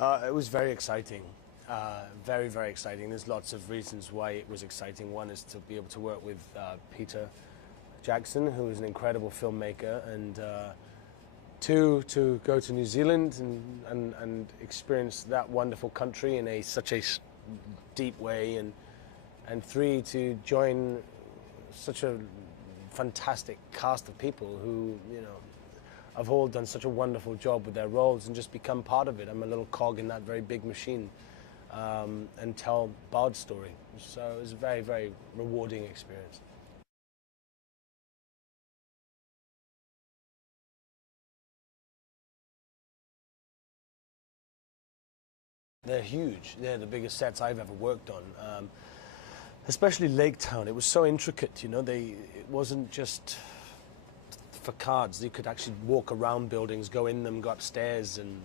It was very exciting, very, very exciting. There's lots of reasons why it was exciting. One is to be able to work with Peter Jackson, who is an incredible filmmaker, and two, to go to New Zealand and experience that wonderful country in such a deep way, and three, to join such a fantastic cast of people who, have all done such a wonderful job with their roles and just become part of it. I'm a little cog in that very big machine, and tell Bard's story. So it was a very, very rewarding experience. They're huge. They're the biggest sets I've ever worked on, especially Lake Town. It was so intricate, it wasn't just facades. You could actually walk around buildings, go in them, go upstairs, and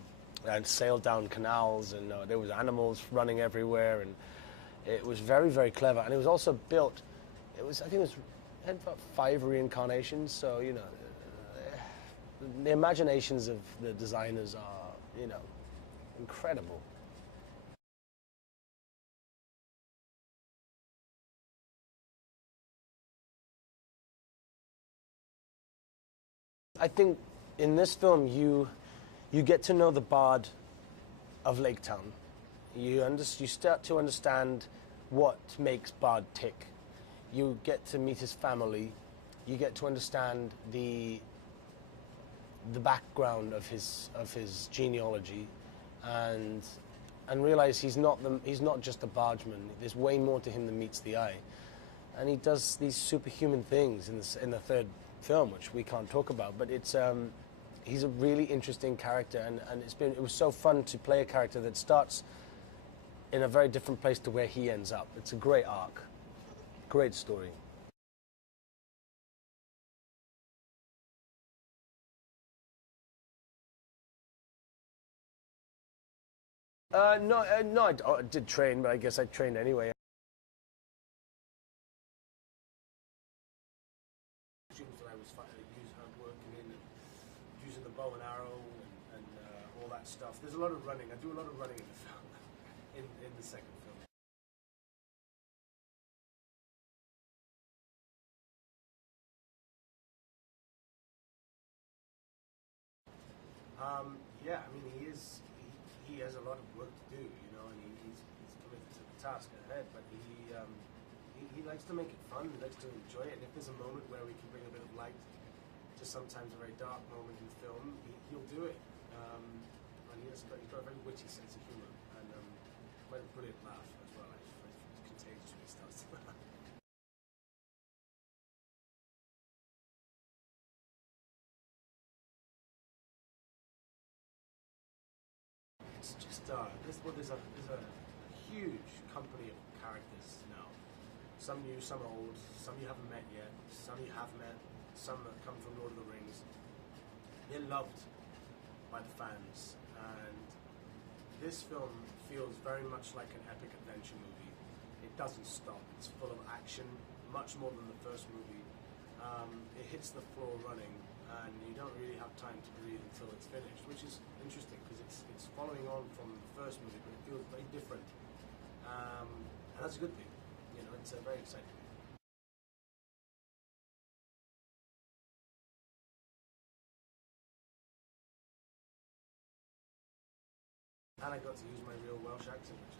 sail down canals, and there was animals running everywhere, and it was very, very clever. And it was also built. I think it had about 5 reincarnations. So the imaginations of the designers are, incredible. I think in this film you get to know the Bard of Lake Town. You start to understand what makes Bard tick. You get to meet his family. You get to understand the background of his genealogy, and realize he's not just a bargeman. There's way more to him than meets the eye, and he does these superhuman things in the third film, which we can't talk about, but he's a really interesting character, and it was so fun to play a character that starts in a very different place to where he ends up. It's a great arc, great story. No, I did train, but I guess I trained anyway. Using the bow and arrow and all that stuff. There's a lot of running. I do a lot of running in the film, in the second film. Yeah, I mean he has a lot of work to do, and he's committed to the task ahead. But he likes to make it fun. He likes to enjoy it. And if there's a moment where we can bring a bit of light to sometimes a very dark moment in film, he'll do it. And he's got a very witty sense of humour, and quite a brilliant laugh as well. It's contagious when he starts to laugh. It's just there's a huge company of characters now. Some new, some old, some you haven't met yet, some you have met, some that come from Lord of the Rings. They're loved by the fans, and this film feels very much like an epic adventure movie. It doesn't stop. It's full of action, much more than the first movie. It hits the floor running, and you don't really have time to breathe until it's finished, which is interesting because it's following on from the first movie, but it feels very different. And that's a good thing. It's very exciting. And I got to use my real Welsh accent, which